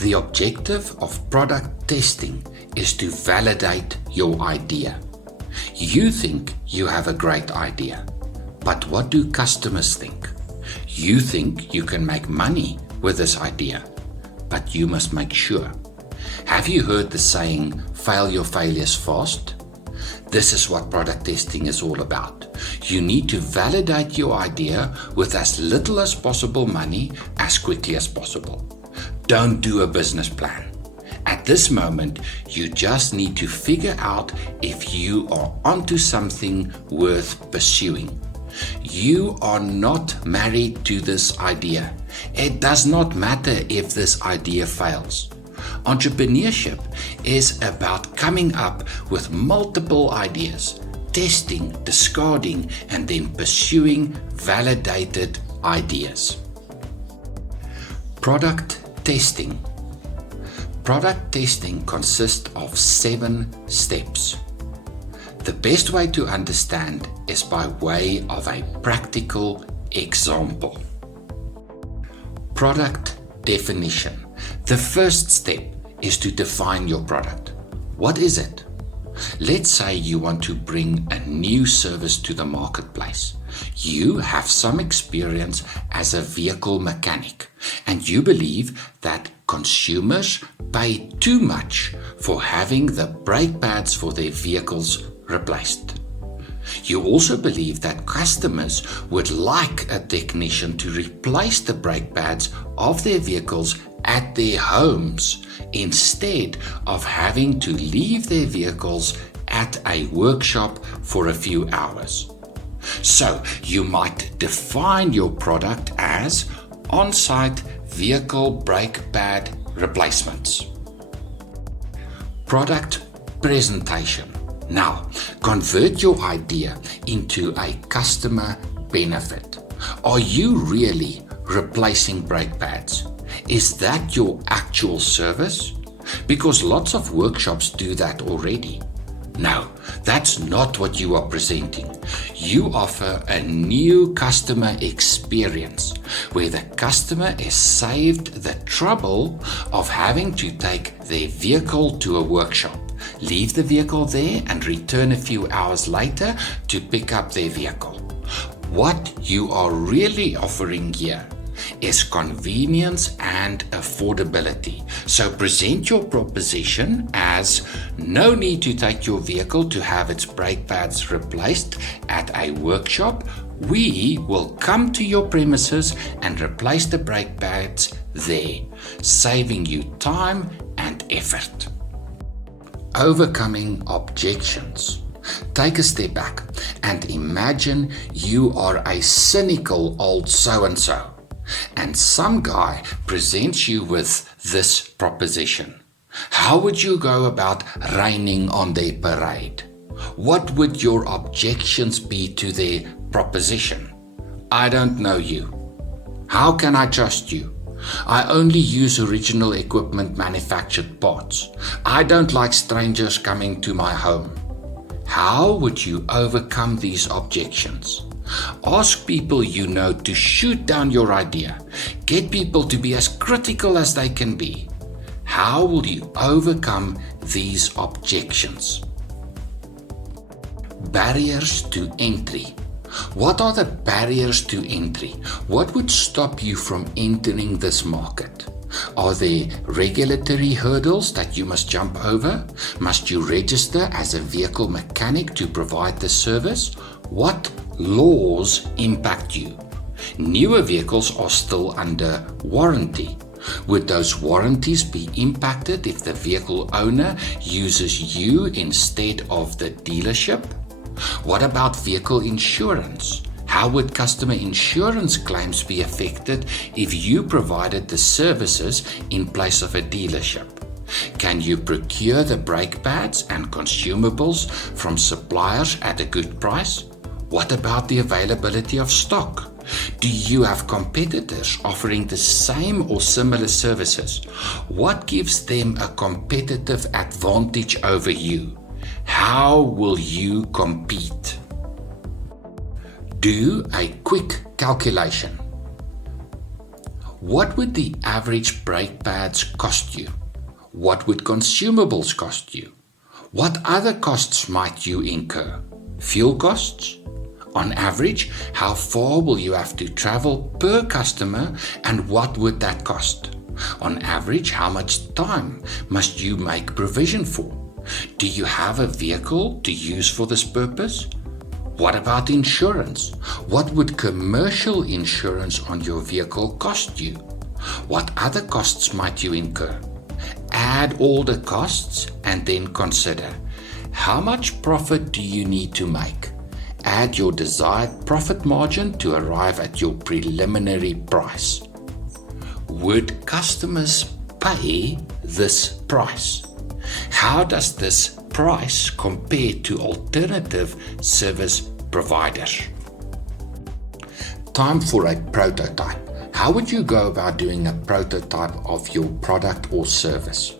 The objective of product testing is to validate your idea. You think you have a great idea, but what do customers think? You think you can make money with this idea, but you must make sure. Have you heard the saying, fail your failures fast? This is what product testing is all about. You need to validate your idea with as little as possible money as quickly as possible. Don't do a business plan. At this moment, you just need to figure out if you are onto something worth pursuing. You are not married to this idea. It does not matter if this idea fails. Entrepreneurship is about coming up with multiple ideas, testing, discarding, and then pursuing validated ideas. Product testing. Product testing consists of 7 steps. The best way to understand is by way of a practical example. Product definition. The first step is to define your product. What is it? Let's say you want to bring a new service to the marketplace. You have some experience as a vehicle mechanic, and you believe that consumers pay too much for having the brake pads for their vehicles replaced. You also believe that customers would like a technician to replace the brake pads of their vehicles at their homes instead of having to leave their vehicles at a workshop for a few hours. So you might define your product as on-site vehicle brake pad replacements. Product presentation. Now, convert your idea into a customer benefit. Are you really replacing brake pads? Is that your actual service? Because lots of workshops do that already. No, that's not what you are presenting. You offer a new customer experience where the customer is saved the trouble of having to take their vehicle to a workshop, leave the vehicle there and return a few hours later to pick up their vehicle. What you are really offering here is convenience and affordability. So present your proposition as no need to take your vehicle to have its brake pads replaced at a workshop. We will come to your premises and replace the brake pads there, saving you time and effort. Overcoming objections. Take a step back and imagine you are a cynical old so-and-so. And some guy presents you with this proposition. How would you go about raining on their parade? What would your objections be to their proposition? I don't know you. How can I trust you? I only use original equipment, manufactured parts. I don't like strangers coming to my home. How would you overcome these objections? Ask people you know to shoot down your idea. Get people to be as critical as they can be. How will you overcome these objections? Barriers to entry. What are the barriers to entry? What would stop you from entering this market? Are there regulatory hurdles that you must jump over? Must you register as a vehicle mechanic to provide this service? What laws impact you? Newer vehicles are still under warranty. Would those warranties be impacted if the vehicle owner uses you instead of the dealership? What about vehicle insurance? How would customer insurance claims be affected if you provided the services in place of a dealership? Can you procure the brake pads and consumables from suppliers at a good price? What about the availability of stock? Do you have competitors offering the same or similar services? What gives them a competitive advantage over you? How will you compete? Do a quick calculation. What would the average brake pads cost you? What would consumables cost you? What other costs might you incur? Fuel costs? On average, how far will you have to travel per customer and what would that cost? On average, how much time must you make provision for? Do you have a vehicle to use for this purpose? What about insurance? What would commercial insurance on your vehicle cost you? What other costs might you incur? Add all the costs and then consider, how much profit do you need to make? Add your desired profit margin to arrive at your preliminary price. Would customers pay this price? How does this price compare to alternative service providers? Time for a prototype. How would you go about doing a prototype of your product or service?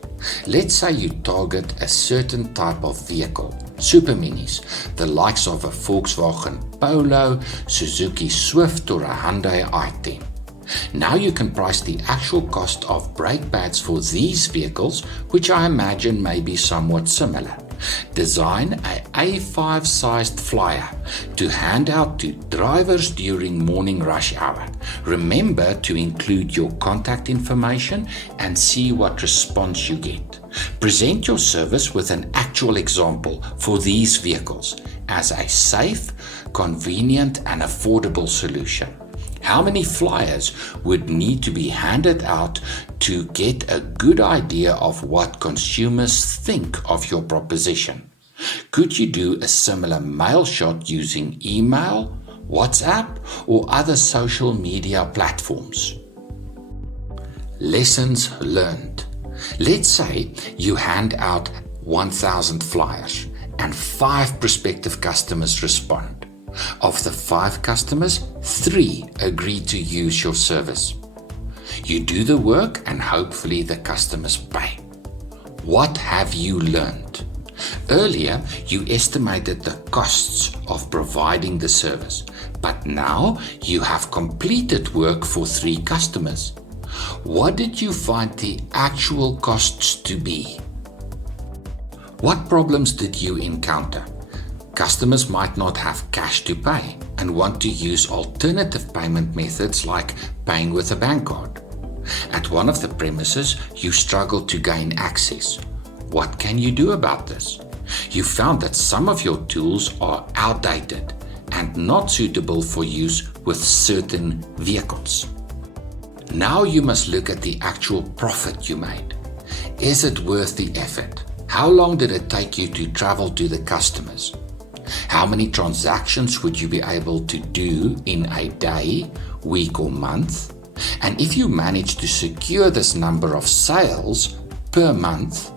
Let's say you target a certain type of vehicle, super minis, the likes of a Volkswagen Polo, Suzuki Swift or a Hyundai i10. Now you can price the actual cost of brake pads for these vehicles, which I imagine may be somewhat similar. Design a A5 sized flyer to hand out to drivers during morning rush hour. Remember to include your contact information and see what response you get. Present your service with an actual example for these vehicles as a safe, convenient and affordable solution. How many flyers would need to be handed out to get a good idea of what consumers think of your proposition? Could you do a similar mail shot using email, WhatsApp, or other social media platforms? Lessons learned. Let's say you hand out 1,000 flyers and 5 prospective customers respond. Of the 5 customers, 3 agree to use your service. You do the work and hopefully the customers pay. What have you learned? Earlier, you estimated the costs of providing the service, but now you have completed work for 3 customers. What did you find the actual costs to be? What problems did you encounter? Customers might not have cash to pay and want to use alternative payment methods like paying with a bank card. At one of the premises, you struggled to gain access. What can you do about this? You found that some of your tools are outdated and not suitable for use with certain vehicles. Now you must look at the actual profit you made. Is it worth the effort? How long did it take you to travel to the customers? How many transactions would you be able to do in a day, week or month? And if you manage to secure this number of sales per month,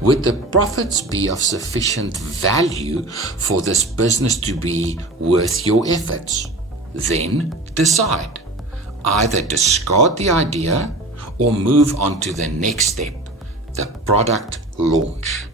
would the profits be of sufficient value for this business to be worth your efforts? Then decide. Either discard the idea or move on to the next step, the product launch.